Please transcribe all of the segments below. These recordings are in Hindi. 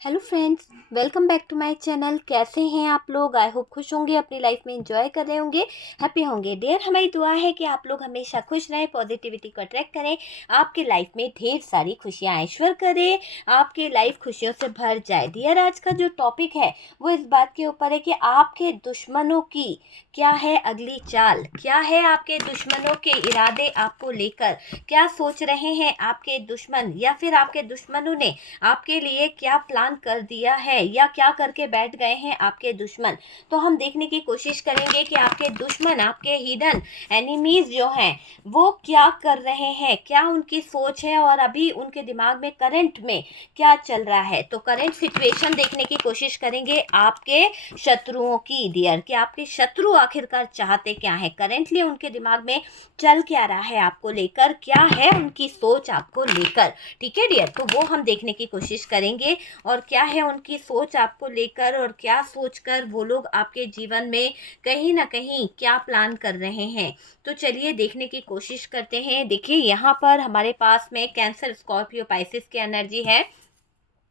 Hello friends, welcome back to my channel. कैसे हैं आप लोग? आई होप खुश होंगे, अपनी लाइफ में एंजॉय कर रहे होंगे, हैप्पी होंगे। डियर, हमारी दुआ है कि आप लोग हमेशा खुश रहें, पॉजिटिविटी को अट्रैक्ट करें, आपके लाइफ में ढेर सारी खुशियां ऐश्वर्य करें, आपकी लाइफ खुशियों से भर जाए। डियर, आज का जो टॉपिक है वो इस बात के ऊपर है कि आपके दुश्मनों की क्या है अगली चाल, क्या है आपके दुश्मनों के इरादे आपको लेकर, क्या सोच रहे हैं आपके दुश्मन, या फिर आपके दुश्मनों ने आपके लिए क्या प्लान कर दिया है या क्या करके बैठ गए हैं आपके दुश्मन। तो हम देखने की कोशिश करेंगे कि आपके दुश्मन, आपके हिडन एनिमीज जो हैं वो क्या कर रहे हैं, क्या उनकी सोच है और अभी उनके दिमाग में करंट में क्या चल रहा है। तो करंट सिचुएशन देखने की कोशिश करेंगे आपके शत्रुओं की। डियर, कि आपके शत्रु आखिरकार चाहते क्या है, करेंटली उनके दिमाग में चल क्या रहा है आपको लेकर, क्या है उनकी सोच आपको लेकर। ठीक है डियर, तो वो हम देखने की कोशिश करेंगे और क्या है उनकी सोच आपको लेकर और क्या सोचकर वो लोग आपके जीवन में कहीं ना कहीं क्या प्लान कर रहे हैं। तो चलिए देखने की कोशिश करते हैं। देखिए, यहाँ पर हमारे पास में कैंसर, स्कॉर्पियो, पाइसिस की एनर्जी है।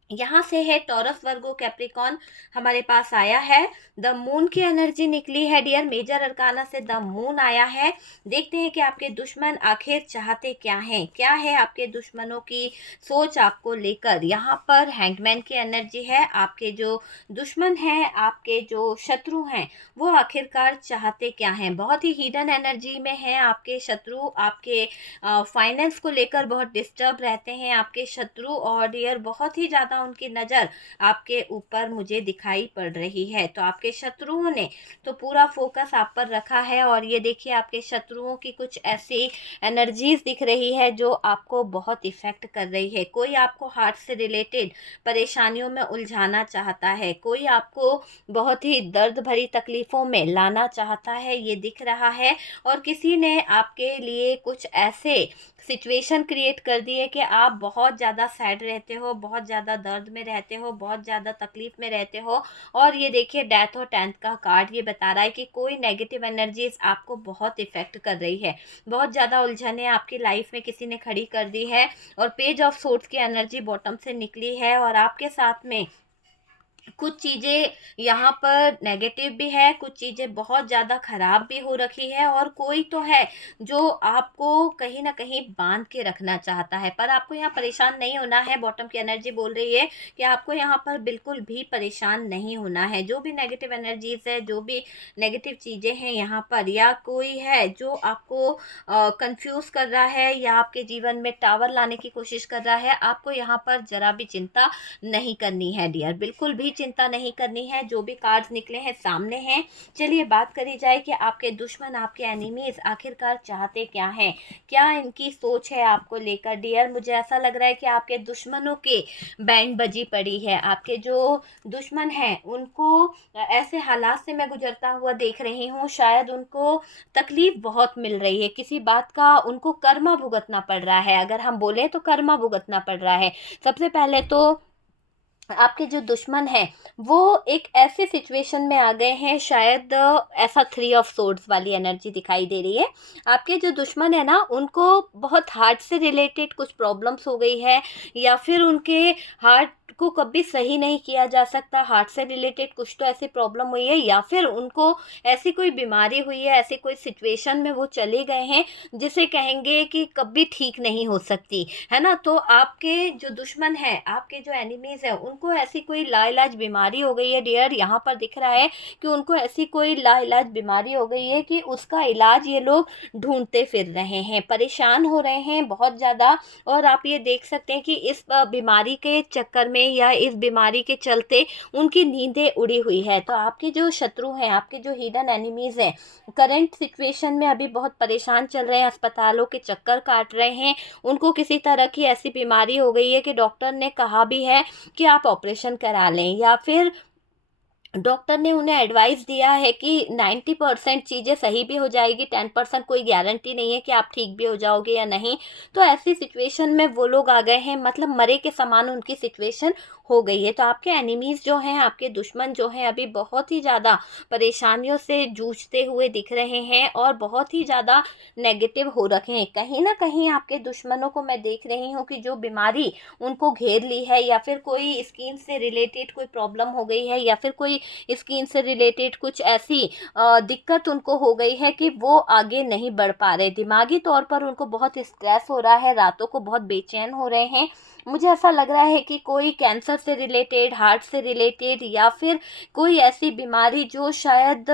यहाँ से है टॉरस, वर्गो, कैप्रिकॉन हमारे पास आया है। द मून की एनर्जी निकली है डियर, मेजर अरकाना से द मून आया है। देखते हैं कि आपके दुश्मन आखिर चाहते क्या हैं, क्या है आपके दुश्मनों की सोच आपको लेकर। यहाँ पर हैंगमैन की एनर्जी है। आपके जो दुश्मन हैं, आपके जो शत्रु हैं, वो आखिरकार चाहते क्या हैं। बहुत ही हिडन एनर्जी में है आपके शत्रु। आपके फाइनेंस को लेकर बहुत डिस्टर्ब रहते हैं आपके शत्रु, और डियर बहुत ही ज़्यादा उनकी नज़र आपके ऊपर मुझे दिखाई पड़ रही है। तो आपके शत्रुओं ने तो पूरा फोकस आप पर रखा है, और ये देखिए आपके शत्रुओं की कुछ ऐसी एनर्जीज दिख रही है जो आपको बहुत इफेक्ट कर रही है। कोई आपको हार्ट से रिलेटेड परेशानियों में उलझाना चाहता है, कोई आपको बहुत ही दर्द भरी तकलीफ़ों में लाना चाहता है, ये दिख रहा है। और किसी ने आपके लिए कुछ ऐसे सिचुएशन क्रिएट कर दी है कि आप बहुत ज़्यादा सैड रहते हो, बहुत ज़्यादा दर्द में रहते हो, बहुत ज़्यादा तकलीफ़ में रहते हो। और ये देखिए डेथ और टेंथ का कार्ड ये बता रहा है कि कोई नेगेटिव एनर्जीज आपको बहुत इफ़ेक्ट कर रही है, बहुत ज़्यादा उलझने आपकी लाइफ में किसी ने खड़ी कर दी है। और पेज ऑफ सोर्ड्स की एनर्जी बॉटम से निकली है, और आपके साथ में कुछ चीज़ें यहाँ पर नेगेटिव भी है, कुछ चीज़ें बहुत ज़्यादा ख़राब भी हो रखी है, और कोई तो है जो आपको कहीं ना कहीं बांध के रखना चाहता है। पर आपको यहाँ परेशान नहीं होना है। बॉटम की एनर्जी बोल रही है कि आपको यहाँ पर बिल्कुल भी परेशान नहीं होना है। जो भी नेगेटिव एनर्जीज है, जो भी नेगेटिव चीज़ें हैं यहाँ पर, या कोई है जो आपको कंफ्यूज कर रहा है या आपके जीवन में टावर लाने की कोशिश कर रहा है, आपको यहाँ पर जरा भी चिंता नहीं करनी है डियर, बिल्कुल भी चिंता नहीं करनी है। जो भी कार्ड्स निकले हैं सामने हैं। चलिए बात करी जाए कि आपके दुश्मन, आपके एनिमीज आखिरकार चाहते क्या हैं, क्या इनकी सोच है आपको लेकर। डियर, मुझे ऐसा लग रहा है कि आपके दुश्मनों के बैंड बजी पड़ी है। आपके जो दुश्मन हैं उनको ऐसे हालात से मैं गुजरता हुआ देख रही हूँ, शायद उनको तकलीफ बहुत मिल रही है, किसी बात का उनको कर्मा भुगतना पड़ रहा है। अगर हम बोले तो कर्मा भुगतना पड़ रहा है। सबसे पहले तो आपके जो दुश्मन हैं वो एक ऐसे सिचुएशन में आ गए हैं, शायद ऐसा थ्री ऑफ सोर्ड्स वाली एनर्जी दिखाई दे रही है। आपके जो दुश्मन है ना, उनको बहुत हार्ट से रिलेटेड कुछ प्रॉब्लम्स हो गई है, या फिर उनके हार्ट को कभी सही नहीं किया जा सकता, हार्ट से रिलेटेड कुछ तो ऐसी प्रॉब्लम हुई है, या फिर उनको ऐसी कोई बीमारी हुई है, ऐसी कोई सिचुएशन में वो चले गए हैं जिसे कहेंगे कि कभी ठीक नहीं हो सकती, है ना। तो आपके जो दुश्मन है, आपके जो एनिमीज है, उनको ऐसी कोई लाइलाज बीमारी हो गई है डियर। यहाँ पर दिख रहा है कि उनको ऐसी कोई लाइलाज बीमारी हो गई है कि उसका इलाज ये लोग ढूंढते फिर रहे हैं, परेशान हो रहे हैं बहुत ज़्यादा। और आप ये देख सकते हैं कि इस बीमारी के चक्कर में या इस बीमारी के चलते उनकी नींदें उड़ी हुई है। तो आपके जो शत्रु हैं, आपके जो हिडन एनिमीज हैं, करंट सिचुएशन में अभी बहुत परेशान चल रहे हैं, अस्पतालों के चक्कर काट रहे हैं। उनको किसी तरह की ऐसी बीमारी हो गई है कि डॉक्टर ने कहा भी है कि आप ऑपरेशन करा लें, या फिर डॉक्टर ने उन्हें एडवाइस दिया है कि 90% चीज़ें सही भी हो जाएगी, 10% कोई गारंटी नहीं है कि आप ठीक भी हो जाओगे या नहीं। तो ऐसी सिचुएशन में वो लोग आ गए हैं, मतलब मरे के समान उनकी सिचुएशन हो गई है। तो आपके एनिमीज़ जो हैं, आपके दुश्मन जो हैं, अभी बहुत ही ज़्यादा परेशानियों से जूझते हुए दिख रहे हैं और बहुत ही ज़्यादा नेगेटिव हो रखे हैं। कहीं न कहीं आपके दुश्मनों को मैं देख रही हूँ कि जो बीमारी उनको घेर ली है, या फिर कोई स्किन से रिलेटेड कोई प्रॉब्लम हो गई है, या फिर कोई स्किन से रिलेटेड कुछ ऐसी दिक्कत उनको हो गई है कि वो आगे नहीं बढ़ पा रहे। दिमागी तौर पर उनको बहुत स्ट्रेस हो रहा है, रातों को बहुत बेचैन हो रहे हैं। मुझे ऐसा लग रहा है कि कोई कैंसर से रिलेटेड, हार्ट से रिलेटेड, या फिर कोई ऐसी बीमारी जो शायद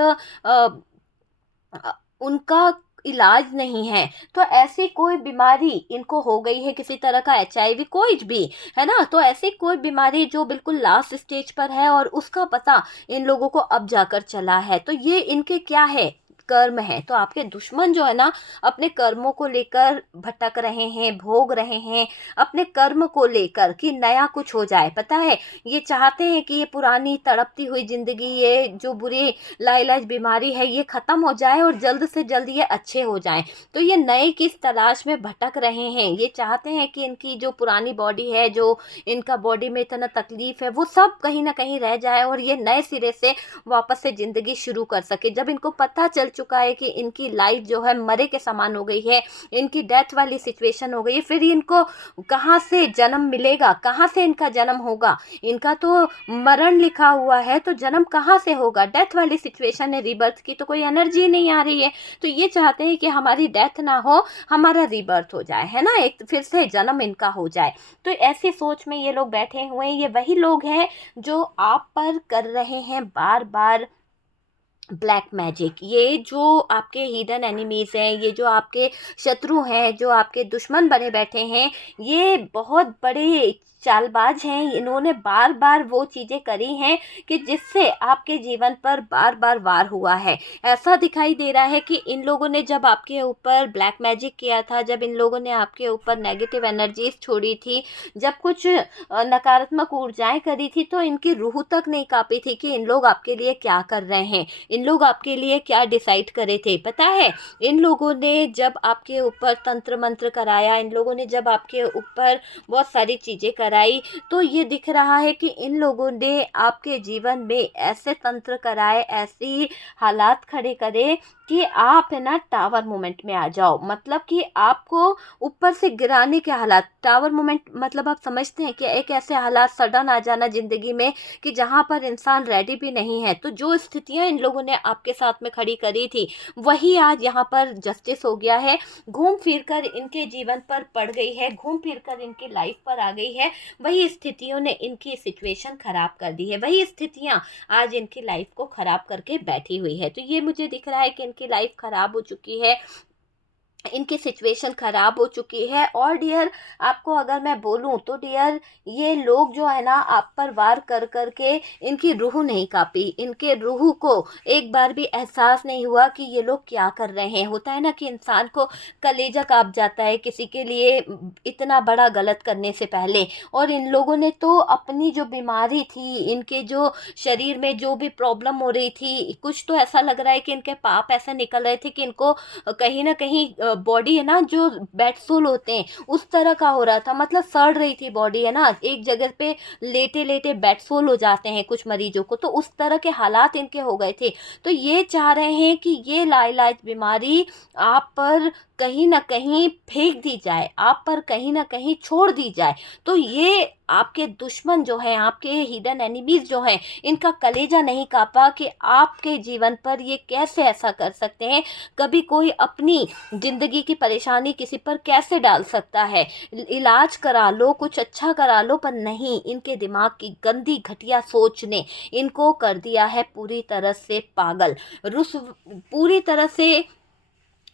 उनका इलाज नहीं है। तो ऐसी कोई बीमारी इनको हो गई है, किसी तरह का एचआईवी, कोई भी, है ना? तो ऐसी कोई बीमारी जो बिल्कुल लास्ट स्टेज पर है और उसका पता इन लोगों को अब जाकर चला है। तो ये इनके क्या है? कर्म है। तो आपके दुश्मन जो है ना, अपने कर्मों को लेकर भटक रहे हैं, भोग रहे हैं, अपने कर्म को लेकर कि नया कुछ हो जाए। पता है, ये चाहते हैं कि ये पुरानी तड़पती हुई ज़िंदगी, ये जो बुरी लाइलाज बीमारी है, ये ख़त्म हो जाए और जल्द से जल्द ये अच्छे हो जाएं। तो ये नए की तलाश में भटक रहे हैं। ये चाहते हैं कि इनकी जो पुरानी बॉडी है, जो इनका बॉडी में इतना तकलीफ़ है, वो सब कहीं ना कहीं रह जाए और ये नए सिरे से वापस से ज़िंदगी शुरू कर सके। जब इनको पता चल चुका है कि इनकी लाइफ जो है मरे के समान हो गई है, इनकी डेथ वाली सिचुएशन हो गई है, फिर इनको कहाँ से जन्म मिलेगा, कहाँ से इनका जन्म होगा? इनका तो मरण लिखा हुआ है, तो जन्म कहाँ से होगा? डेथ वाली सिचुएशन है, रीबर्थ की तो कोई एनर्जी नहीं आ रही है। तो ये चाहते हैं कि हमारी डेथ ना हो, हमारा रीबर्थ हो जाए, है ना? एक फिर से जन्म इनका हो जाए। तो ऐसी सोच में ये लोग बैठे हुए हैं। ये वही लोग हैं जो आप पर कर रहे हैं बार बार ब्लैक मैजिक। ये जो आपके हिडन एनिमीज हैं, ये जो आपके शत्रु हैं, जो आपके दुश्मन बने बैठे हैं, ये बहुत बड़े चालबाज हैं। इन्होंने बार बार वो चीज़ें करी हैं कि जिससे आपके जीवन पर बार बार वार हुआ है। ऐसा दिखाई दे रहा है कि इन लोगों ने जब आपके ऊपर ब्लैक मैजिक किया था, जब इन लोगों ने आपके ऊपर नेगेटिव एनर्जीज छोड़ी थी, जब कुछ नकारात्मक ऊर्जाएं करी थी, तो इनकी रूह तक नहीं कांपी थी कि इन लोग आपके लिए क्या कर रहे हैं, इन लोग आपके लिए क्या डिसाइड करे थे। पता है, इन लोगों ने जब आपके ऊपर तंत्र मंत्र कराया, इन लोगों ने जब आपके ऊपर बहुत सारी चीज़ें कराई, तो ये दिख रहा है कि इन लोगों ने आपके जीवन में ऐसे तंत्र कराए, ऐसी हालात खड़े करे कि आप है ना टावर मोमेंट में आ जाओ। मतलब कि आपको ऊपर से गिराने के हालात। टावर मोमेंट मतलब आप समझते हैं कि एक ऐसे हालात सडन आ जाना ज़िंदगी में कि जहाँ पर इंसान रेडी भी नहीं है। तो जो स्थितियाँ इन लोगों ने आपके साथ में खड़ी करी थी, वही आज यहाँ पर जस्टिस हो गया है। घूम फिर कर इनके जीवन पर पड़ गई है, घूम फिर कर इनकी लाइफ पर आ गई है। वही स्थितियों ने इनकी सिचुएशन ख़राब कर दी है, वही स्थितियाँ आज इनकी लाइफ को ख़राब करके बैठी हुई है। तो ये मुझे दिख रहा है कि इनकी लाइफ ख़राब हो चुकी है, इनकी सिचुएशन ख़राब हो चुकी है। और डियर, आपको अगर मैं बोलूँ तो डियर, ये लोग जो है ना आप पर वार कर कर के इनकी रूह नहीं कांपी, इनके रूह को एक बार भी एहसास नहीं हुआ कि ये लोग क्या कर रहे हैं। होता है ना कि इंसान को कलेजा काँप जाता है किसी के लिए इतना बड़ा गलत करने से पहले। और इन लोगों ने तो अपनी जो बीमारी थी, इनके जो शरीर में जो भी प्रॉब्लम हो रही थी, कुछ तो ऐसा लग रहा है कि इनके पाप ऐसे निकल रहे थे कि इनको कहीं ना कहीं बॉडी है ना, जो बेड सोल होते हैं उस तरह का हो रहा था। मतलब सड़ रही थी बॉडी, है ना, एक जगह पे लेटे लेटे बेड सोल हो जाते हैं कुछ मरीजों को, तो उस तरह के हालात इनके हो गए थे। तो ये चाह रहे हैं कि ये लाइलाज बीमारी आप पर कहीं ना कहीं फेंक दी जाए, आप पर कहीं ना कहीं छोड़ दी जाए। तो ये आपके दुश्मन जो हैं, आपके हिडन एनिमीज जो हैं, इनका कलेजा नहीं काँपा कि आपके जीवन पर ये कैसे ऐसा कर सकते हैं। कभी कोई अपनी ज़िंदगी की परेशानी किसी पर कैसे डाल सकता है? इलाज करा लो, कुछ अच्छा करा लो, पर नहीं, इनके दिमाग की गंदी घटिया सोच ने इनको कर दिया है पूरी तरह से पागल। रुस पूरी तरह से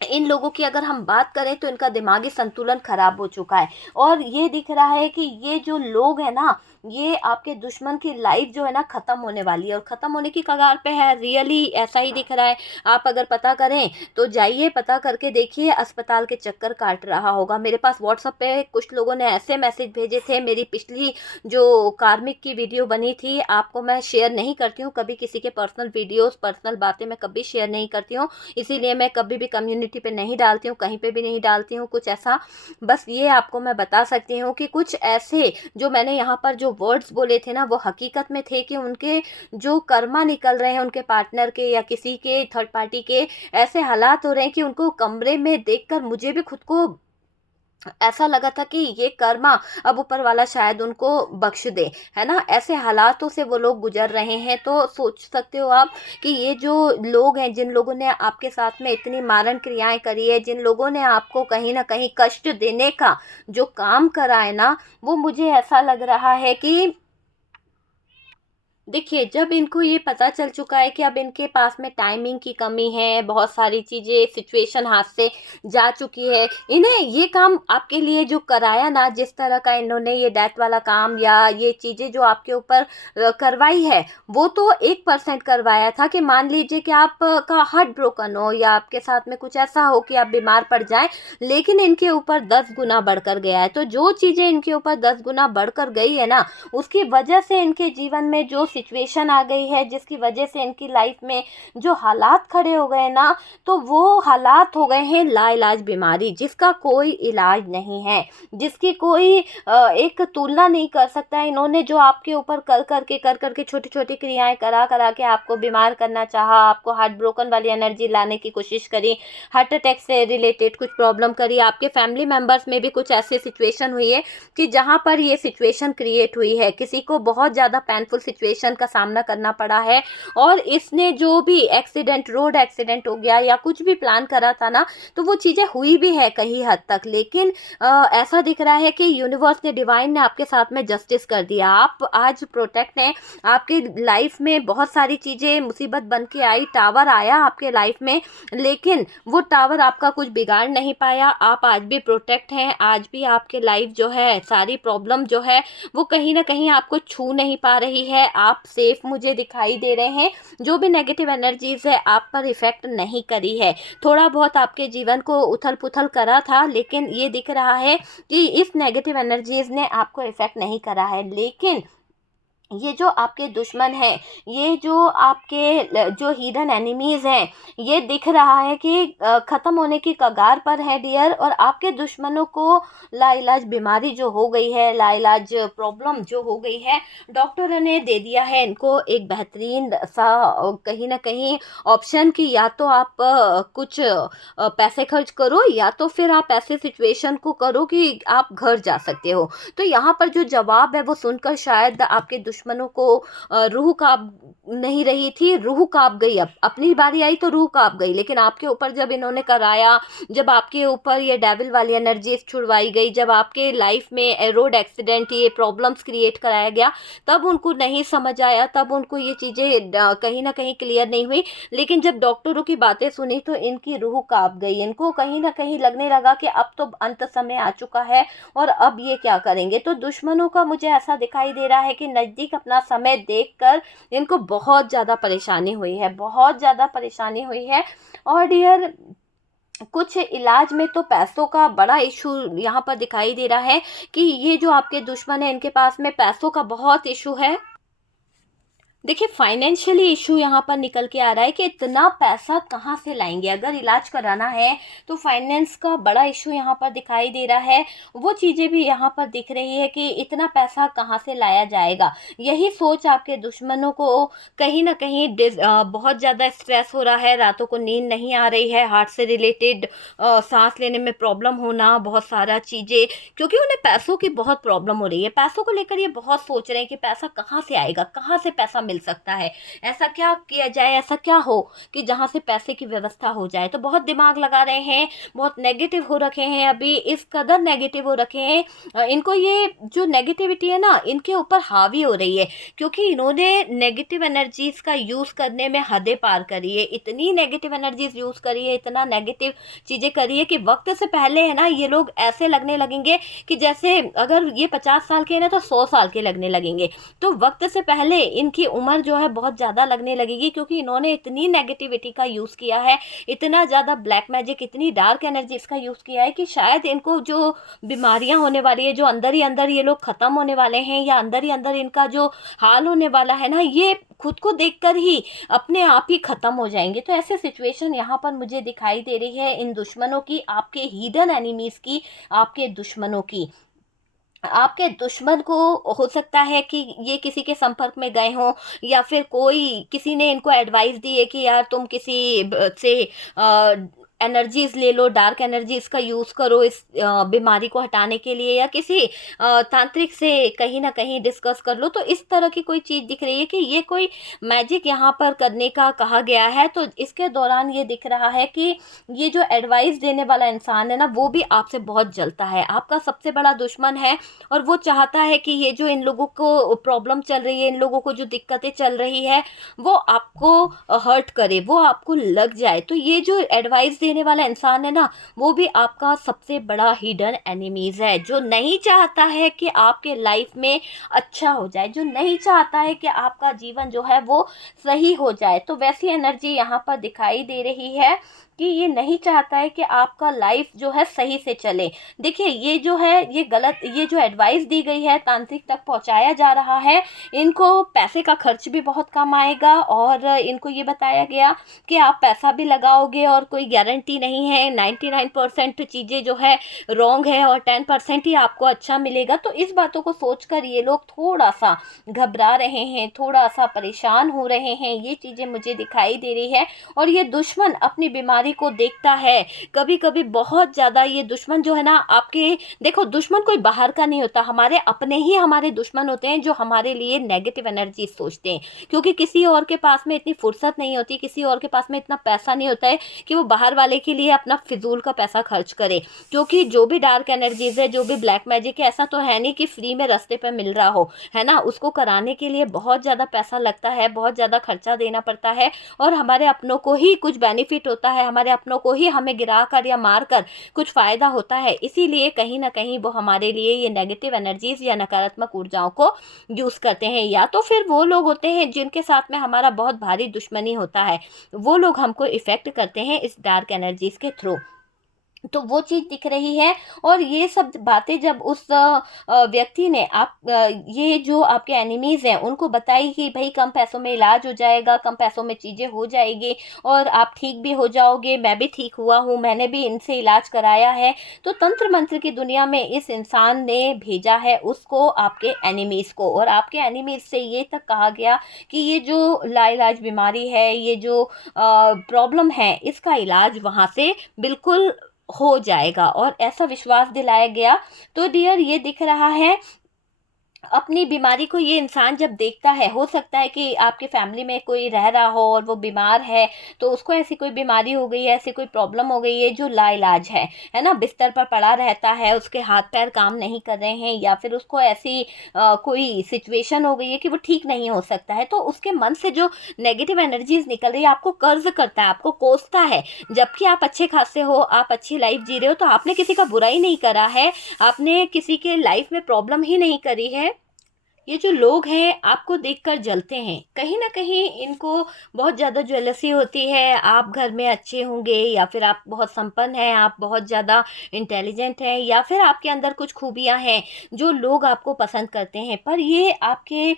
इन लोगों की अगर हम बात करें तो इनका दिमागी संतुलन खराब हो चुका है। और ये दिख रहा है कि ये जो लोग हैं ना, ये आपके दुश्मन की लाइफ जो है ना ख़त्म होने वाली है और ख़त्म होने की कगार पे है। रियली ऐसा ही दिख रहा है। आप अगर पता करें तो जाइए, पता करके देखिए, अस्पताल के चक्कर काट रहा होगा। मेरे पास व्हाट्सएप पे कुछ लोगों ने ऐसे मैसेज भेजे थे। मेरी पिछली जो कार्मिक की वीडियो बनी थी, आपको मैं शेयर नहीं करती हूँ कभी, किसी के पर्सनल वीडियोस, पर्सनल बातें मैं कभी शेयर नहीं करती हूँ, इसीलिए मैं कभी भी कम्युनिटी पे नहीं डालती हूँ, कहीं पे भी नहीं डालती हूँ कुछ ऐसा। बस ये आपको मैं बता सकती हूँ कि कुछ ऐसे जो मैंने यहाँ पर जो वर्ड्स बोले थे ना, वो हकीकत में थे कि उनके जो कर्मा निकल रहे हैं, उनके पार्टनर के या किसी के थर्ड पार्टी के ऐसे हालात हो रहे हैं कि उनको कमरे में देखकर मुझे भी खुद को ऐसा लगा था कि ये कर्मा अब ऊपर वाला शायद उनको बख्श दे, है ना। ऐसे हालातों से वो लोग गुजर रहे हैं। तो सोच सकते हो आप कि ये जो लोग हैं, जिन लोगों ने आपके साथ में इतनी मारण क्रियाएं करी है, जिन लोगों ने आपको कहीं ना कहीं कष्ट देने का जो काम करा है ना, वो मुझे ऐसा लग रहा है कि देखिए, जब इनको ये पता चल चुका है कि अब इनके पास में टाइमिंग की कमी है, बहुत सारी चीज़ें, सिचुएशन हाथ से जा चुकी है, इन्हें ये काम आपके लिए जो कराया ना, जिस तरह का इन्होंने ये डेथ वाला काम या ये चीज़ें जो आपके ऊपर करवाई है, वो तो 1% करवाया था कि मान लीजिए कि आप का हार्ट ब्रोकन हो या आपके साथ में कुछ ऐसा हो कि आप बीमार पड़ जाएं, लेकिन इनके ऊपर 10 गुना बढ़कर गया है। तो जो चीज़ें इनके ऊपर 10 गुना बढ़कर गई है ना, उसकी वजह से इनके जीवन में जो सिचुएशन आ गई है, जिसकी वजह से इनकी लाइफ में जो हालात खड़े हो गए ना, तो वो हालात हो गए हैं लाइलाज बीमारी, जिसका कोई इलाज नहीं है, जिसकी कोई एक तुलना नहीं कर सकता। इन्होंने जो आपके ऊपर कर करके छोटी छोटी क्रियाएं करा करा के आपको बीमार करना चाहा, आपको हार्ट ब्रोकन वाली एनर्जी लाने की कोशिश करी, हार्ट अटैक से रिलेटेड कुछ प्रॉब्लम करी, आपके फैमिली मेम्बर्स में भी कुछ ऐसी सिचुएशन हुई है कि जहाँ पर ये सिचुएशन क्रिएट हुई है, किसी को बहुत ज़्यादा पेनफुल सिचुएशन का सामना करना पड़ा है। और इसने जो भी एक्सीडेंट, रोड एक्सीडेंट हो गया या कुछ भी प्लान करा था ना, तो वो चीज़ें हुई भी है कहीं हद तक, लेकिन ऐसा दिख रहा है कि यूनिवर्स ने, डिवाइन ने आपके साथ में जस्टिस कर दिया। आप आज प्रोटेक्ट हैं। आपकी लाइफ में बहुत सारी चीज़ें मुसीबत बन के आई, टावर आया आपके लाइफ में, लेकिन वो टावर आपका कुछ बिगाड़ नहीं पाया। आप आज भी प्रोटेक्ट हैं। आज भी आपके लाइफ जो है, सारी प्रॉब्लम जो है वो कहीं ना कहीं आपको छू नहीं पा रही है। आप सेफ मुझे दिखाई दे रहे हैं। जो भी नेगेटिव एनर्जीज है आप पर इफेक्ट नहीं करी है। थोड़ा बहुत आपके जीवन को उथल पुथल करा था, लेकिन ये दिख रहा है कि इस नेगेटिव एनर्जीज ने आपको इफेक्ट नहीं करा है। लेकिन ये जो आपके दुश्मन हैं, ये जो आपके जो हिडन एनिमीज़ हैं, ये दिख रहा है कि ख़त्म होने की कगार पर है डियर। और आपके दुश्मनों को लाइलाज बीमारी जो हो गई है, लाइलाज प्रॉब्लम जो हो गई है, डॉक्टर ने दे दिया है इनको एक बेहतरीन सा कहीं ना कहीं ऑप्शन कि या तो आप कुछ पैसे खर्च करो, या तो फिर आप ऐसे सिचुएशन को करो कि आप घर जा सकते हो। तो यहाँ पर जो जवाब है वो सुनकर शायद आपके दुश्मनों को रूह कांप नहीं रही थी, रूह कांप गई। अब अपनी बारी आई तो रूह कांप गई, लेकिन आपके ऊपर जब इन्होंने कराया, जब आपके ऊपर ये डेविल वाली एनर्जी छुड़वाई गई, जब आपके लाइफ में रोड एक्सीडेंट, ये प्रॉब्लम्स क्रिएट कराया गया, तब उनको नहीं समझ आया, तब उनको ये चीज़ें कहीं ना कहीं क्लियर नहीं हुई। लेकिन जब डॉक्टरों की बातें सुनी तो इनकी रूह कांप गई। इनको कहीं ना कहीं लगने लगा कि अब तो अंत समय आ चुका है और अब ये क्या करेंगे। तो दुश्मनों का मुझे ऐसा दिखाई दे रहा है कि नज़दीक अपना समय देखकर इनको बहुत ज़्यादा परेशानी हुई है, बहुत ज़्यादा परेशानी हुई है। और डियर, कुछ इलाज में तो पैसों का बड़ा इशू यहाँ पर दिखाई दे रहा है कि ये जो आपके दुश्मन है, इनके पास में पैसों का बहुत इशू है। देखिए, फाइनेंशियली इशू यहाँ पर निकल के आ रहा है कि इतना पैसा कहाँ से लाएंगे। अगर इलाज कराना है तो फाइनेंस का बड़ा इशू यहाँ पर दिखाई दे रहा है। वो चीज़ें भी यहाँ पर दिख रही है कि इतना पैसा कहाँ से लाया जाएगा। यही सोच आपके दुश्मनों को कहीं ना कहीं बहुत ज़्यादा स्ट्रेस हो रहा है, रातों को नींद नहीं आ रही है, हार्ट से रिलेटेड सांस लेने में प्रॉब्लम होना, बहुत सारा चीज़ें, क्योंकि उन्हें पैसों की बहुत प्रॉब्लम हो रही है। पैसों को लेकर ये बहुत सोच रहे हैं कि पैसा कहाँ से आएगा, कहाँ से पैसा मिल सकता है, ऐसा क्या किया जाए, ऐसा क्या हो कि जहाँ से पैसे की व्यवस्था हो जाए। तो बहुत दिमाग लगा रहे हैं, बहुत नेगेटिव हो रखे हैं, अभी इस कदर नेगेटिव हो रखे हैं, इनको ये जो नेगेटिविटी है ना इनके ऊपर हावी हो रही है, क्योंकि इन्होंने नेगेटिव एनर्जीज का यूज़ करने में हदें पार करी है, इतनी नेगेटिव एनर्जीज यूज़ करी है, इतना नेगेटिव चीज़ें करी है कि वक्त से पहले है ना ये लोग ऐसे लगने लगेंगे कि जैसे अगर ये 50 साल के हैं ना तो 100 साल के लगने लगेंगे। तो वक्त से पहले इनकी उम्र जो है बहुत ज़्यादा लगने लगेगी, क्योंकि इन्होंने इतनी नेगेटिविटी का यूज़ किया है, इतना ज़्यादा ब्लैक मैजिक, इतनी डार्क एनर्जीज का यूज़ किया है कि शायद इनको जो बीमारियां होने वाली है, जो अंदर ही अंदर ये लोग ख़त्म होने वाले हैं, या अंदर ही अंदर इनका जो हाल होने वाला है ना, ये खुद को देखकर ही अपने आप ही ख़त्म हो जाएंगे। तो ऐसे सिचुएशन यहाँ पर मुझे दिखाई दे रही है इन दुश्मनों की, आपके हिडन एनिमीज़ की, आपके दुश्मनों की। आपके दुश्मन को हो सकता है कि ये किसी के संपर्क में गए हों, या फिर कोई किसी ने इनको एडवाइस दी है कि यार तुम किसी से एनर्जीज ले लो, डार्क एनर्जीज का यूज़ करो इस बीमारी को हटाने के लिए, या किसी तांत्रिक से कहीं ना कहीं डिस्कस कर लो। तो इस तरह की कोई चीज़ दिख रही है कि ये कोई मैजिक यहाँ पर करने का कहा गया है। तो इसके दौरान ये दिख रहा है कि ये जो एडवाइस देने वाला इंसान है ना वो भी आपसे बहुत जलता है, आपका सबसे बड़ा दुश्मन है, और वो चाहता है कि ये जो इन लोगों को प्रॉब्लम चल रही है, इन लोगों को जो दिक्कतें चल रही है वो आपको हर्ट करे, वो आपको लग जाए। तो ये जो एडवाइस देने वाला इंसान है ना वो भी आपका सबसे बड़ा हिडन एनिमीज है, जो नहीं चाहता है कि आपके लाइफ में अच्छा हो जाए, जो नहीं चाहता है कि आपका जीवन जो है वो सही हो जाए। तो वैसी एनर्जी यहाँ पर दिखाई दे रही है कि ये नहीं चाहता है कि आपका लाइफ जो है सही से चले। देखिए ये जो है ये गलत, ये जो एडवाइस दी गई है तांत्रिक तक पहुंचाया जा रहा है, इनको पैसे का खर्च भी बहुत कम आएगा, और इनको ये बताया गया कि आप पैसा भी लगाओगे और कोई गारंटी नहीं है, 99% चीज़ें जो है रॉन्ग है और 10% ही आपको अच्छा मिलेगा। तो इस बातों को सोचकर ये लोग थोड़ा सा घबरा रहे हैं, थोड़ा सा परेशान हो रहे हैं, ये चीज़ें मुझे दिखाई दे रही है। और ये दुश्मन अपनी बीमारी को देखता है, कभी कभी बहुत ज़्यादा ये दुश्मन जो है ना आपके, देखो दुश्मन कोई बाहर का नहीं होता, हमारे अपने ही हमारे दुश्मन होते हैं जो हमारे लिए नेगेटिव एनर्जी सोचते हैं, क्योंकि किसी और के पास में इतनी फुर्सत नहीं होती, किसी और के पास में इतना पैसा नहीं होता है कि वो बाहर वाले के लिए अपना फिजूल का पैसा खर्च करे। क्योंकि जो भी डार्क एनर्जीज है, जो भी ब्लैक मैजिक है, ऐसा तो है नहीं कि फ्री में रास्ते पे मिल रहा हो, है ना, उसको कराने के लिए बहुत ज़्यादा पैसा लगता है, बहुत ज़्यादा खर्चा देना पड़ता है, और हमारे अपनों को ही कुछ बेनिफिट होता है, हमारे अपनों को ही हमें गिरा कर या मार कर कुछ फ़ायदा होता है। इसीलिए कहीं ना कहीं वो हमारे लिए ये नेगेटिव एनर्जीज या नकारात्मक ऊर्जाओं को यूज़ करते हैं, या तो फिर वो लोग होते हैं जिनके साथ में हमारा बहुत भारी दुश्मनी होता है, वो लोग हमको इफ़ेक्ट करते हैं इस डार्क एनर्जीज के थ्रू। तो वो चीज़ दिख रही है। और ये सब बातें जब उस व्यक्ति ने ये जो आपके एनिमीज़ हैं उनको बताई कि भाई कम पैसों में इलाज हो जाएगा, कम पैसों में चीज़ें हो जाएगी और आप ठीक भी हो जाओगे, मैं भी ठीक हुआ हूँ, मैंने भी इनसे इलाज कराया है। तो तंत्र मंत्र की दुनिया में इस इंसान ने भेजा है उसको, आपके एनिमीज़ को, और आपके एनिमीज़ से ये तक कहा गया कि ये जो लाइलाज बीमारी है, ये जो प्रॉब्लम है, इसका इलाज वहाँ से बिल्कुल हो जाएगा, और ऐसा विश्वास दिलाया गया। तो डियर ये दिख रहा है अपनी बीमारी को ये इंसान जब देखता है, हो सकता है कि आपके फैमिली में कोई रह रहा हो और वो बीमार है, तो उसको ऐसी कोई बीमारी हो गई है, ऐसी कोई प्रॉब्लम हो गई है जो लाइलाज है ना, बिस्तर पर पड़ा रहता है, उसके हाथ पैर काम नहीं कर रहे हैं, या फिर उसको ऐसी कोई सिचुएशन हो गई है कि वो ठीक नहीं हो सकता है। तो उसके मन से जो नेगेटिव एनर्जीज निकल रही है, आपको कर्ज करता है, आपको कोसता है, जबकि आप अच्छे खासे हो, आप अच्छी लाइफ जी रहे हो, तो आपने किसी का बुरा ही नहीं करा है, आपने किसी के लाइफ में प्रॉब्लम ही नहीं करी है। ये जो लोग हैं आपको देखकर जलते हैं, कहीं ना कहीं इनको बहुत ज़्यादा ज्वेलसी होती है, आप घर में अच्छे होंगे, या फिर आप बहुत संपन्न हैं, आप बहुत ज़्यादा इंटेलिजेंट हैं, या फिर आपके अंदर कुछ खूबियां हैं जो लोग आपको पसंद करते हैं। पर ये आपके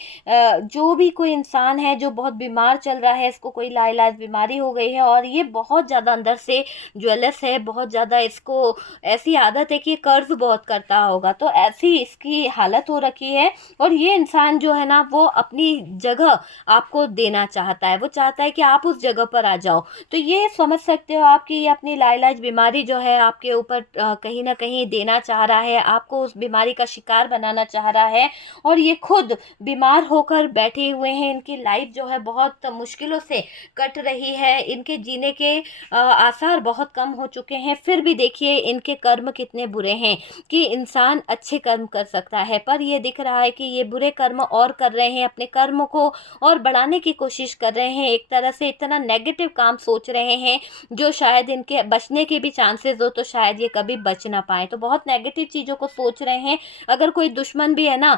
जो भी कोई इंसान है जो बहुत बीमार चल रहा है, इसको कोई लाइलाज बीमारी हो गई है और ये बहुत ज़्यादा अंदर से ज्वेलस है, बहुत ज़्यादा इसको ऐसी आदत है कि कर्ज बहुत करता होगा, तो ऐसी इसकी हालत हो रखी है। और ये इंसान जो है ना वो अपनी जगह आपको देना चाहता है, वो चाहता है कि आप उस जगह पर आ जाओ। तो ये समझ सकते हो आप कि ये अपनी लाइलाज बीमारी जो है आपके ऊपर कहीं न कहीं देना चाह रहा है, आपको उस बीमारी का शिकार बनाना चाह रहा है, और ये खुद बीमार होकर बैठे हुए हैं। इनकी लाइफ जो है बहुत मुश्किलों से कट रही है, इनके जीने के आसार बहुत कम हो चुके हैं, फिर भी देखिए इनके कर्म कितने बुरे हैं कि इंसान अच्छे कर्म कर सकता है, पर ये दिख रहा है कि ये बुरे कर्म और कर रहे हैं, अपने कर्म को और बढ़ाने की कोशिश कर रहे हैं। एक तरह से इतना नेगेटिव काम सोच रहे हैं जो शायद इनके बचने के भी चांसेस हो तो शायद ये कभी बच ना पाए। तो बहुत नेगेटिव चीज़ों को सोच रहे हैं। अगर कोई दुश्मन भी है ना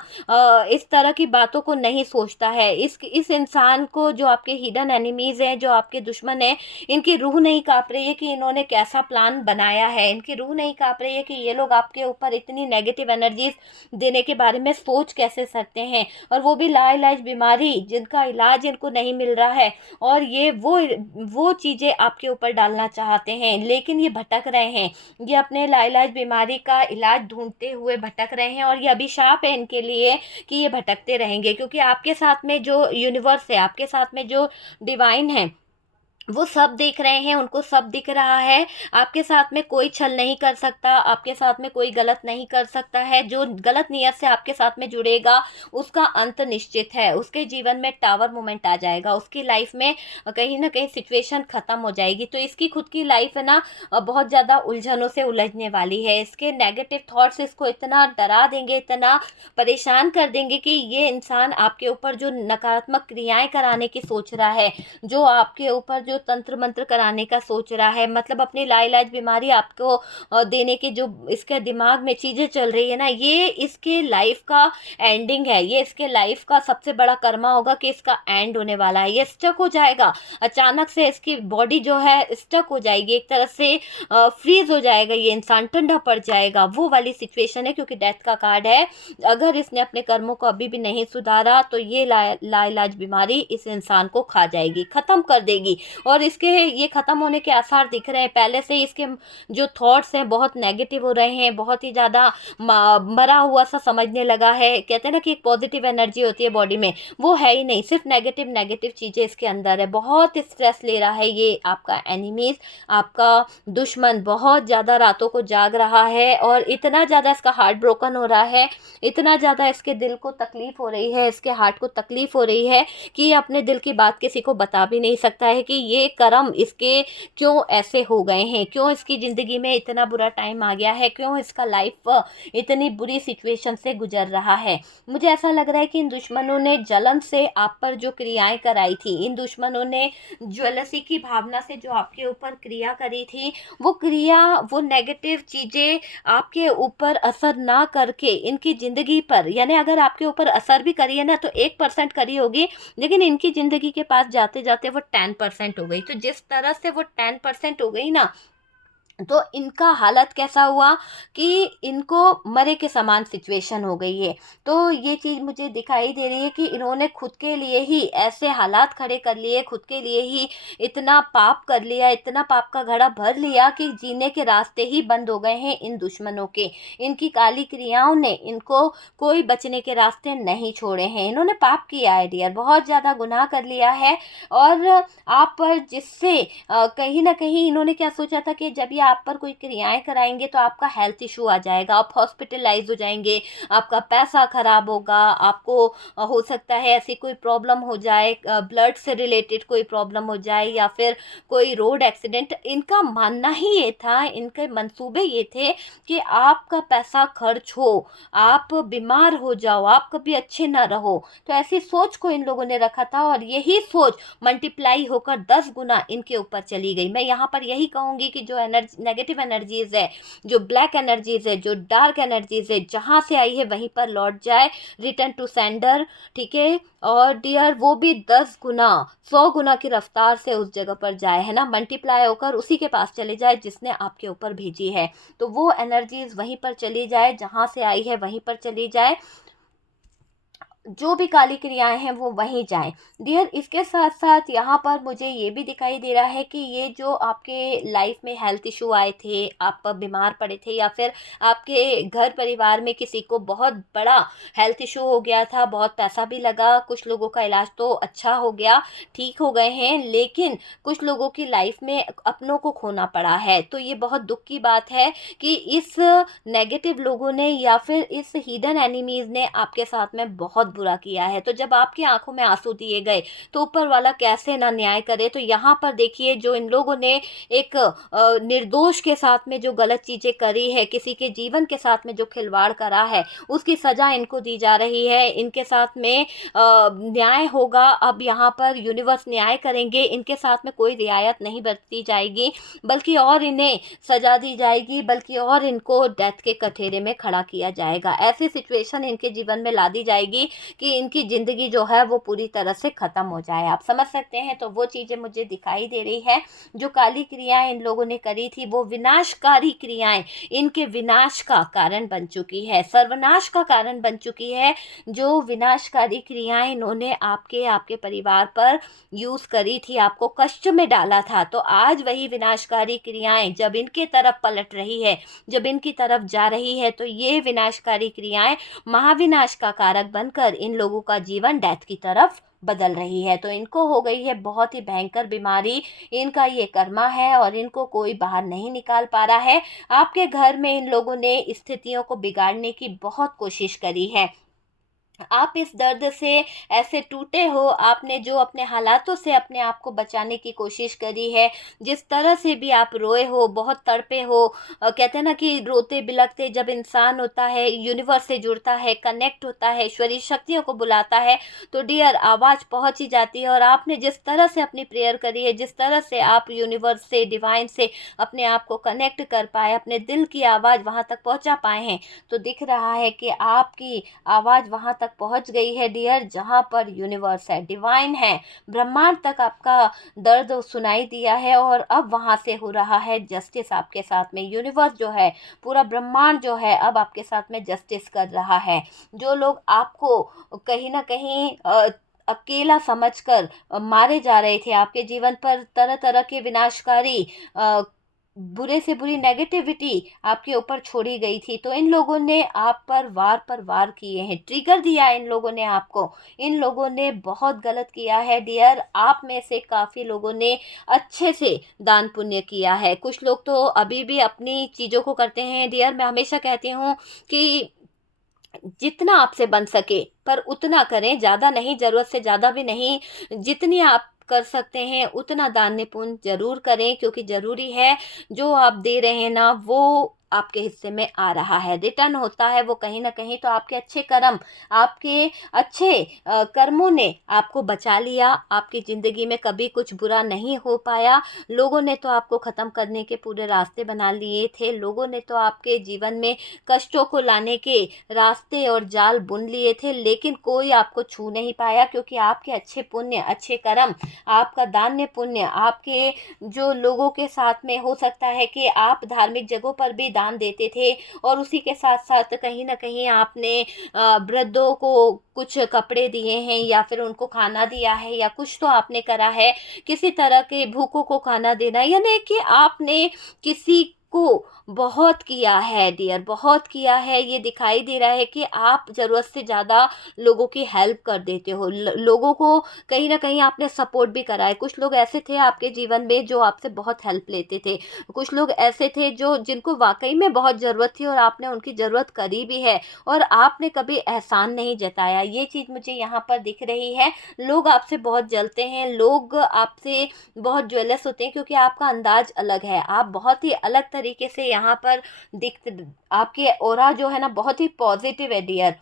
इस तरह की बातों को नहीं सोचता है, इस इंसान को, जो आपके हिडन एनिमीज हैं, जो आपके दुश्मन हैं, इनकी रूह नहीं काँप रही है कि इन्होंने कैसा प्लान बनाया है। इनकी रूह नहीं काँप रही है कि ये लोग आपके ऊपर इतनी नेगेटिव एनर्जीज देने के बारे में सोच कैसे सकते हैं, और वो भी लाइलाज बीमारी जिनका इलाज इनको नहीं मिल रहा है, और ये वो चीज़ें आपके ऊपर डालना चाहते हैं। लेकिन ये भटक रहे हैं, ये अपने लाइलाज बीमारी का इलाज ढूंढते हुए भटक रहे हैं, और ये अभिशाप है इनके लिए कि ये भटकते रहेंगे, क्योंकि आपके साथ में जो यूनिवर्स है, आपके साथ में जो डिवाइन है, वो सब देख रहे हैं, उनको सब दिख रहा है। आपके साथ में कोई छल नहीं कर सकता, आपके साथ में कोई गलत नहीं कर सकता है। जो गलत नीयत से आपके साथ में जुड़ेगा उसका अंत निश्चित है, उसके जीवन में टावर मोमेंट आ जाएगा, उसकी लाइफ में कहीं ना कहीं सिचुएशन ख़त्म हो जाएगी। तो इसकी खुद की लाइफ है ना बहुत ज़्यादा उलझनों से उलझने वाली है। इसके नेगेटिव थॉट्स इसको इतना डरा देंगे, इतना परेशान कर देंगे कि ये इंसान आपके ऊपर जो नकारात्मक क्रियाएं कराने की सोच रहा है, जो आपके ऊपर जो तंत्र मंत्र कराने का सोच रहा है, मतलब अपनी लाइलाज बीमारी आपको देने की जो इसके दिमाग में चीज़ें चल रही है ना, ये इसके लाइफ का एंडिंग है। ये इसके लाइफ का सबसे बड़ा कर्मा होगा कि इसका एंड होने वाला है। ये स्टक हो जाएगा, अचानक से इसकी बॉडी जो है स्टक हो जाएगी, एक तरह से फ्रीज हो जाएगा, ये इंसान ठंडा पड़ जाएगा, वो वाली सिचुएशन है। क्योंकि डेथ का कार्ड है, अगर इसने अपने कर्मों को अभी भी नहीं सुधारा तो ये लाइलाज बीमारी इस इंसान को खा जाएगी, ख़त्म कर देगी। और इसके ये ख़त्म होने के आसार दिख रहे हैं। पहले से इसके जो थॉट्स हैं बहुत नेगेटिव हो रहे हैं, बहुत ही ज़्यादा मरा हुआ सा समझने लगा है। कहते हैं ना कि एक पॉजिटिव एनर्जी होती है बॉडी में, वो है ही नहीं, सिर्फ नेगेटिव नेगेटिव चीज़ें इसके अंदर है। बहुत स्ट्रेस ले रहा है ये आपका एनिमीज, आपका दुश्मन बहुत ज़्यादा रातों को जाग रहा है, और इतना ज़्यादा इसका हार्ट ब्रोकन हो रहा है, इतना ज़्यादा इसके दिल को तकलीफ़ हो रही है, इसके हार्ट को तकलीफ़ हो रही है कि ये अपने दिल की बात किसी को बता भी नहीं सकता है कि ये कर्म इसके क्यों ऐसे हो गए हैं, क्यों इसकी ज़िंदगी में इतना बुरा टाइम आ गया है, क्यों इसका लाइफ इतनी बुरी सिचुएशन से गुजर रहा है। मुझे ऐसा लग रहा है कि इन दुश्मनों ने जलन से आप पर जो क्रियाएं कराई थी, इन दुश्मनों ने ज्वेलसी की भावना से जो आपके ऊपर क्रिया करी थी, वो क्रिया, वो नेगेटिव चीज़ें आपके ऊपर असर ना करके इनकी ज़िंदगी पर, यानी अगर आपके ऊपर असर भी करी है ना तो 1% करी होगी, लेकिन इनकी ज़िंदगी के पास जाते जाते वो 10% हो गई। तो जिस तरह से वो 10% हो गई ना, तो इनका हालत कैसा हुआ कि इनको मरे के समान सिचुएशन हो गई है। तो ये चीज़ मुझे दिखाई दे रही है कि इन्होंने खुद के लिए ही ऐसे हालात खड़े कर लिए, खुद के लिए ही इतना पाप कर लिया, इतना पाप का घड़ा भर लिया कि जीने के रास्ते ही बंद हो गए हैं इन दुश्मनों के। इनकी काली क्रियाओं ने इनको कोई बचने के रास्ते नहीं छोड़े हैं। इन्होंने पाप किया है डियर, बहुत ज़्यादा गुनाह कर लिया है। और आप पर जिससे कहीं ना कहीं इन्होंने क्या सोचा था कि जब ये आप पर कोई क्रियाएं कराएंगे तो आपका हेल्थ इशू आ जाएगा, आप हॉस्पिटलाइज हो जाएंगे, आपका पैसा खराब होगा, आपको हो सकता है ऐसी कोई प्रॉब्लम हो जाए, ब्लड से रिलेटेड कोई प्रॉब्लम हो जाए, या फिर कोई रोड एक्सीडेंट। इनका मानना ही ये था, इनके मंसूबे ये थे कि आपका पैसा खर्च हो, आप बीमार हो जाओ, आप कभी अच्छे ना रहो। तो ऐसी सोच को इन लोगों ने रखा था, और यही सोच मल्टीप्लाई होकर 10 गुना इनके ऊपर चली गई। मैं यहाँ पर यही कहूँगी कि जो नेगेटिव एनर्जीज है, जो ब्लैक एनर्जीज है, जो डार्क एनर्जीज है, जहाँ से आई है वहीं पर लौट जाए, रिटर्न टू सेंडर, ठीक है। और डियर वो भी 10 गुना 100 गुना की रफ्तार से उस जगह पर जाए, है ना, मल्टीप्लाई होकर उसी के पास चले जाए जिसने आपके ऊपर भेजी है। तो वो एनर्जीज वहीं पर चली जाए, जहाँ से आई है वहीं पर चली जाए। जो भी काली क्रियाएं हैं वो वहीं जाएं डियर। इसके साथ साथ यहाँ पर मुझे ये भी दिखाई दे रहा है कि ये जो आपके लाइफ में हेल्थ इशू आए थे, आप बीमार पड़े थे, या फिर आपके घर परिवार में किसी को बहुत बड़ा हेल्थ इशू हो गया था, बहुत पैसा भी लगा, कुछ लोगों का इलाज तो अच्छा हो गया, ठीक हो गए हैं, लेकिन कुछ लोगों की लाइफ में अपनों को खोना पड़ा है। तो ये बहुत दुख की बात है कि इस नेगेटिव लोगों ने या फिर इस हिडन एनिमीज ने आपके साथ में बहुत बुरा किया है। तो जब आपकी आंखों में आंसू दिए गए तो ऊपर वाला कैसे ना न्याय करे। तो यहाँ पर देखिए, जो इन लोगों ने एक निर्दोष के साथ में जो गलत चीजें करी है, किसी के जीवन के साथ में जो खिलवाड़ करा है, उसकी सजा इनको दी जा रही है। इनके साथ में न्याय होगा। अब यहाँ पर यूनिवर्स न्याय करेंगे, इनके साथ में कोई रियायत नहीं बरती जाएगी, बल्कि और इन्हें सजा दी जाएगी, बल्कि और इनको डेथ के कठेरे में खड़ा किया जाएगा। ऐसी सिचुएशन इनके जीवन में ला दी जाएगी कि इनकी ज़िंदगी जो है वो पूरी तरह से ख़त्म हो जाए। आप समझ सकते हैं। तो वो चीज़ें मुझे दिखाई दे रही है। जो काली क्रियाएं इन लोगों ने करी थी, वो विनाशकारी क्रियाएं इनके विनाश का कारण बन चुकी है, सर्वनाश का कारण बन चुकी है। जो विनाशकारी क्रियाएं इन्होंने आपके परिवार पर यूज़ करी थी, आपको कष्ट में डाला था, तो आज वही विनाशकारी क्रियाएं जब इनके तरफ पलट रही है, जब इनकी तरफ जा रही है, तो ये विनाशकारी क्रियाएं महाविनाश का कारक बनकर इन लोगों का जीवन डेथ की तरफ बदल रही है। तो इनको हो गई है बहुत ही भयंकर बीमारी, इनका ये कर्मा है और इनको कोई बाहर नहीं निकाल पा रहा है। आपके घर में इन लोगों ने स्थितियों को बिगाड़ने की बहुत कोशिश करी है। आप इस दर्द से ऐसे टूटे हो, आपने जो अपने हालातों से अपने आप को बचाने की कोशिश करी है, जिस तरह से भी आप रोए हो, बहुत तड़पे हो। कहते हैं ना कि रोते बिलखते जब इंसान होता है, यूनिवर्स से जुड़ता है, कनेक्ट होता है, ईश्वरीय शक्तियों को बुलाता है, तो डियर आवाज़ पहुंच ही जाती है। और आपने जिस तरह से अपनी प्रेयर करी है, जिस तरह से आप यूनिवर्स से, डिवाइन से अपने आप को कनेक्ट कर पाए, अपने दिल की आवाज़ वहाँ तक पहुँचा पाए हैं, तो दिख रहा है कि आपकी आवाज़ वहाँ तक पहुँच गई है डियर, जहाँ पर यूनिवर्स है, डिवाइन है, ब्रह्मांड तक आपका दर्द सुनाई दिया है। और अब वहाँ से हो रहा है जस्टिस आपके साथ में। यूनिवर्स जो है, पूरा ब्रह्मांड जो है, अब आपके साथ में जस्टिस कर रहा है। जो लोग आपको कहीं ना कहीं अकेला समझकर मारे जा रहे थे, आपके जीवन पर तरह तरह के विनाशकारी बुरे से बुरी नेगेटिविटी आपके ऊपर छोड़ी गई थी, तो इन लोगों ने आप पर वार किए हैं, ट्रिगर दिया इन लोगों ने आपको। इन लोगों ने बहुत गलत किया है डियर। आप में से काफ़ी लोगों ने अच्छे से दान पुण्य किया है, कुछ लोग तो अभी भी अपनी चीज़ों को करते हैं डियर। मैं हमेशा कहती हूँ कि जितना आपसे बन सके पर उतना करें, ज़्यादा नहीं, ज़रूरत से ज़्यादा भी नहीं। जितनी आप कर सकते हैं उतना दान पुण्य जरूर करें, क्योंकि ज़रूरी है जो आप दे रहे हैं ना, वो आपके हिस्से में आ रहा है, रिटर्न होता है वो कहीं ना कहीं। तो आपके अच्छे कर्म, आपके अच्छे कर्मों ने आपको बचा लिया। आपकी ज़िंदगी में कभी कुछ बुरा नहीं हो पाया। लोगों ने तो आपको ख़त्म करने के पूरे रास्ते बना लिए थे, लोगों ने तो आपके जीवन में कष्टों को लाने के रास्ते और जाल बुन लिए थे, लेकिन कोई आपको छू नहीं पाया, क्योंकि आपके अच्छे पुण्य, अच्छे कर्म, आपका दान्य पुण्य, आपके जो लोगों के साथ में हो सकता है कि आप धार्मिक जगहों पर भी दान देते थे, और उसी के साथ साथ कहीं ना कहीं आपने वृद्धों को कुछ कपड़े दिए हैं, या फिर उनको खाना दिया है, या कुछ तो आपने करा है, किसी तरह के भूखों को खाना देना, यानी कि आपने किसी को बहुत किया है डियर, बहुत किया है। ये दिखाई दे रहा है कि आप ज़रूरत से ज़्यादा लोगों की हेल्प कर देते हो, लोगों को कहीं ना कहीं आपने सपोर्ट भी करा है। कुछ लोग ऐसे थे आपके जीवन में जो आपसे बहुत हेल्प लेते थे, कुछ लोग ऐसे थे जो जिनको वाकई में बहुत ज़रूरत थी और आपने उनकी ज़रूरत करी भी है, और आपने कभी एहसान नहीं जताया। ये चीज़ मुझे यहाँ पर दिख रही है। लोग आपसे बहुत जलते हैं, लोग आपसे बहुत ज्वेलस होते हैं, क्योंकि आपका अंदाज अलग है, आप बहुत ही अलग तरीके से यहाँ पर दिख, आपके ऑरा जो है ना बहुत ही पॉजिटिव है डियर।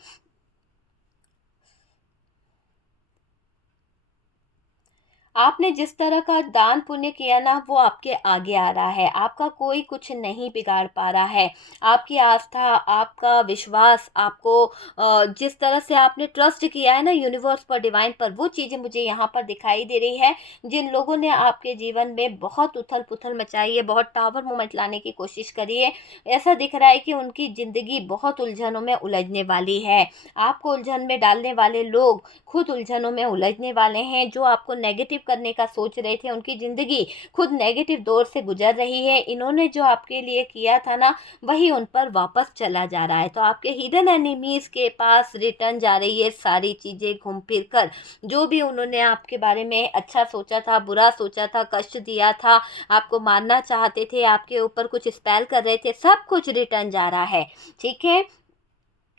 आपने जिस तरह का दान पुण्य किया ना, वो आपके आगे आ रहा है। आपका कोई कुछ नहीं बिगाड़ पा रहा है। आपकी आस्था, आपका विश्वास, आपको जिस तरह से आपने ट्रस्ट किया है ना यूनिवर्स पर, डिवाइन पर, वो चीज़ें मुझे यहाँ पर दिखाई दे रही है। जिन लोगों ने आपके जीवन में बहुत उथल पुथल मचाई है, बहुत टावर मोमेंट लाने की कोशिश करी है, ऐसा दिख रहा है कि उनकी ज़िंदगी बहुत उलझनों में उलझने वाली है। आपको उलझन में डालने वाले लोग खुद उलझनों में उलझने वाले हैं। जो आपको नेगेटिव करने का सोच रहे थे, उनकी ज़िंदगी खुद नेगेटिव दौर से गुजर रही है। इन्होंने जो आपके लिए किया था ना, वही उन पर वापस चला जा रहा है। तो आपके हिडन एनिमीज़ के पास रिटर्न जा रही है सारी चीज़ें घूम फिर कर। जो भी उन्होंने आपके बारे में अच्छा सोचा था, बुरा सोचा था, कष्ट दिया था, आपको मारना चाहते थे, आपके ऊपर कुछ स्पेल कर रहे थे, सब कुछ रिटर्न जा रहा है। ठीक है।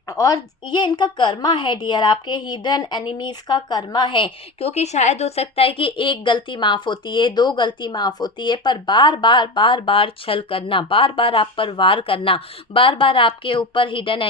और ये इनका कर्मा है डियर, आपके हिडन एनिमीज का कर्मा है। क्योंकि शायद हो सकता है कि एक गलती माफ़ होती है, दो गलती माफ़ होती है, पर बार बार बार बार छल करना, बार बार आप पर वार करना, बार बार आपके ऊपर हिडन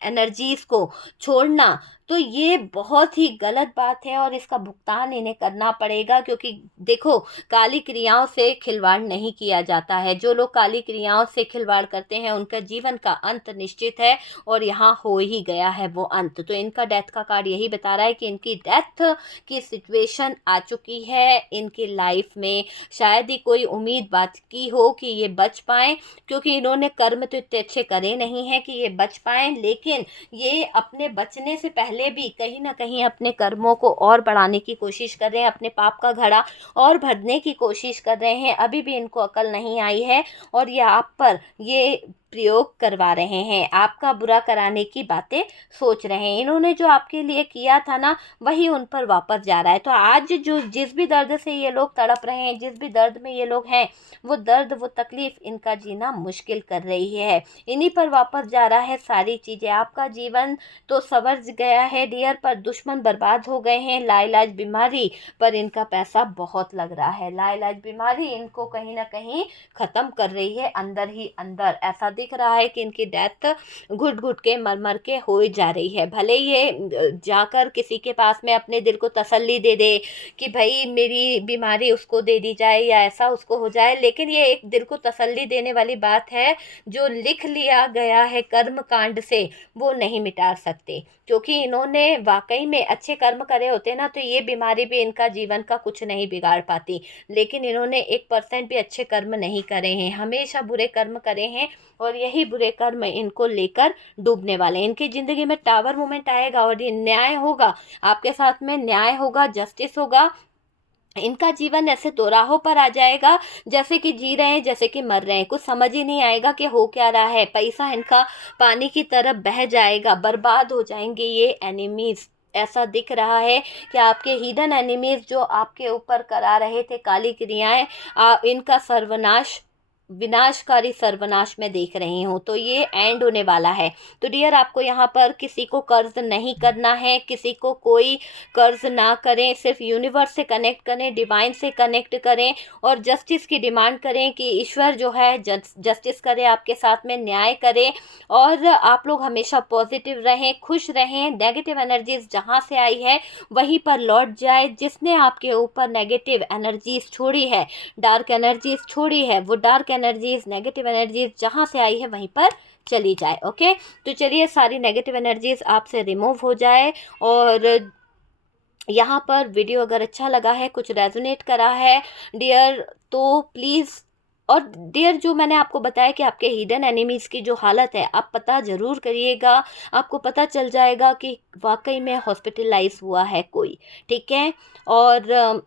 एनर्जीज को छोड़ना, तो ये बहुत ही गलत बात है और इसका भुगतान इन्हें करना पड़ेगा। क्योंकि देखो, काली क्रियाओं से खिलवाड़ नहीं किया जाता है। जो लोग काली क्रियाओं से खिलवाड़ करते हैं, उनका जीवन का अंत निश्चित है और यहाँ हो ही गया है वो अंत। तो इनका डेथ का कार्ड यही बता रहा है कि इनकी डेथ की सिचुएशन आ चुकी है इनकी लाइफ में। शायद ही कोई उम्मीद बात की हो कि ये बच पाएँ, क्योंकि इन्होंने कर्म तो इतने अच्छे करे नहीं हैं कि ये बच पाएँ, लेकिन ये अपने बचने से पहले भी कहीं ना कहीं अपने कर्मों को और बढ़ाने की कोशिश कर रहे हैं, अपने पाप का घड़ा और भरने की कोशिश कर रहे हैं। अभी भी इनको अकल नहीं आई है और ये आप पर ये प्रयोग करवा रहे हैं, आपका बुरा कराने की बातें सोच रहे हैं। इन्होंने जो आपके लिए किया था ना, वही उन पर वापस जा रहा है। तो आज जो जिस भी दर्द से ये लोग तड़प रहे हैं, जिस भी दर्द में ये लोग हैं, वो दर्द, वो तकलीफ इनका जीना मुश्किल कर रही है। इन्हीं पर वापस जा रहा है सारी चीज़ें। आपका जीवन तो संवर गया है डियर, पर दुश्मन बर्बाद हो गए हैं। लाइलाज बीमारी पर इनका पैसा बहुत लग रहा है। लाइलाज बीमारी इनको कहीं ना कहीं ख़त्म कर रही है अंदर ही अंदर। ऐसा दिख रहा है कि इनकी डेथ घुट घुट के मर मर के हो जा रही है। भले ये जाकर किसी के पास में अपने दिल को तसल्ली दे दे कि भाई मेरी बीमारी उसको दे दी जाए या ऐसा उसको हो जाए, लेकिन ये एक दिल को तसल्ली देने वाली बात है। जो लिख लिया गया है कर्म कांड से, वो नहीं मिटा सकते। क्योंकि इन्होंने वाकई में अच्छे कर्म करे होते ना, तो ये बीमारी भी इनका जीवन का कुछ नहीं बिगाड़ पाती। लेकिन इन्होंने 1% भी अच्छे कर्म नहीं करे हैं, हमेशा बुरे कर्म करे हैं और यही बुरे कर्म इनको लेकर डूबने वाले हैं। इनकी ज़िंदगी में टावर मोमेंट आएगा और ये न्याय होगा, आपके साथ में न्याय होगा, जस्टिस होगा। इनका जीवन ऐसे दोराहों पर आ जाएगा, जैसे कि जी रहे हैं, जैसे कि मर रहे हैं। कुछ समझ ही नहीं आएगा कि हो क्या रहा है। पैसा इनका पानी की तरफ बह जाएगा, बर्बाद हो जाएंगे ये एनिमीज़। ऐसा दिख रहा है कि आपके हिडन एनिमीज़ जो आपके ऊपर करा रहे थे काली क्रियाएं, इनका सर्वनाश, विनाशकारी सर्वनाश में देख रही हूँ। तो ये एंड होने वाला है। तो डियर, आपको यहाँ पर किसी को कर्ज नहीं करना है, किसी को कोई कर्ज ना करें। सिर्फ यूनिवर्स से कनेक्ट करें, डिवाइन से कनेक्ट करें और जस्टिस की डिमांड करें कि ईश्वर जो है जस्टिस करे, आपके साथ में न्याय करे। और आप लोग हमेशा पॉजिटिव रहें, खुश रहें। नेगेटिव एनर्जीज जहाँ से आई है वहीं पर लौट जाए। जिसने आपके ऊपर नेगेटिव एनर्जीज छोड़ी है, डार्क एनर्जीज छोड़ी है, वो डार्क एनर्जीज, नेगेटिव एनर्जीज जहाँ से आई है वहीं पर चली जाए। ओके, तो चलिए सारी नेगेटिव एनर्जीज आपसे रिमूव हो जाए। और यहाँ पर वीडियो अगर अच्छा लगा है, कुछ रेजोनेट करा है डियर, तो प्लीज़, और डियर जो मैंने आपको बताया कि आपके हिडन एनिमीज़ की जो हालत है, आप पता ज़रूर करिएगा। आपको पता चल जाएगा कि वाकई में हॉस्पिटलाइज हुआ है कोई। ठीक है। और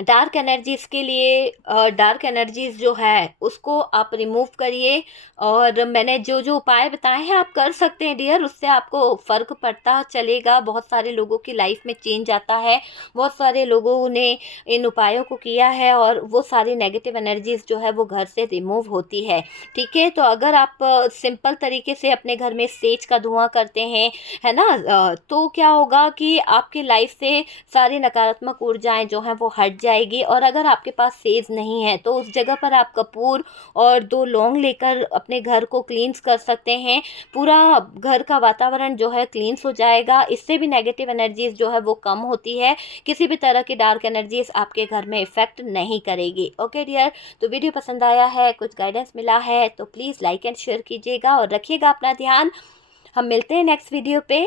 डार्क एनर्जीज़ के लिए, डार्क एनर्जीज़ जो है उसको आप रिमूव करिए। और मैंने जो जो उपाय बताए हैं आप कर सकते हैं डियर, उससे आपको फ़र्क पड़ता चलेगा। बहुत सारे लोगों की लाइफ में चेंज आता है, बहुत सारे लोगों ने इन उपायों को किया है और वो सारी नेगेटिव एनर्जीज़ जो है वो घर से रिमूव होती है। ठीक है। तो अगर आप सिंपल तरीके से अपने घर में सेज का धुआं करते हैं, है ना, तो क्या होगा कि आपकी लाइफ से सारी नकारात्मक ऊर्जाएँ जो हैं वो हट जाएगी। और अगर आपके पास सेज नहीं है तो उस जगह पर आप कपूर और 2 लौंग लेकर अपने घर को क्लींस कर सकते हैं। पूरा घर का वातावरण जो है क्लींस हो जाएगा। इससे भी नेगेटिव एनर्जीज जो है वो कम होती है। किसी भी तरह की डार्क एनर्जीज आपके घर में इफेक्ट नहीं करेगी। ओके डियर, तो वीडियो पसंद आया है, कुछ गाइडेंस मिला है तो प्लीज़ लाइक एंड शेयर कीजिएगा और रखिएगा अपना ध्यान। हम मिलते हैं नेक्स्ट वीडियो पे।